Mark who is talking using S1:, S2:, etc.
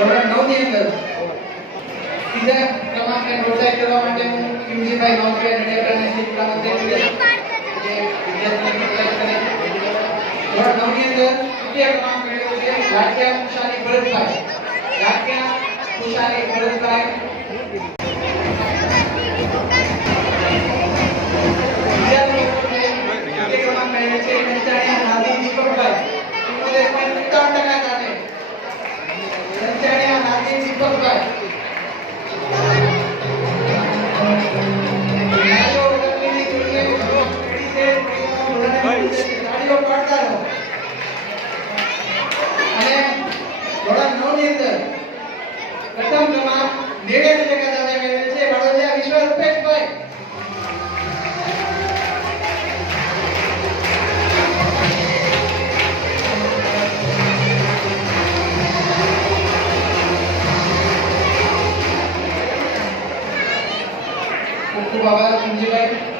S1: ધોરણ 9 ની અંદર બીજા ક્રમાંકને નોટાઈ કરવા માટે હું યુજીભાઈ નોકિયા ડિરેક્ટરની શિક્ષણ માટે છે જે વિદ્યાર્થીઓને ટ્રાય કરે ધોરણ 9 ની અંદર બીજા ક્રમાંક મેળવ્યો છે વાક્યાંશાની ભરતભાઈ વાક્યાંશાની ભરતભાઈ প্রথম জমা নিরেশ টাকা দাদা মেরেছে ভারতীয় বিশ্ব রূপেশ ভাই বাবা সঞ্জীব ভাই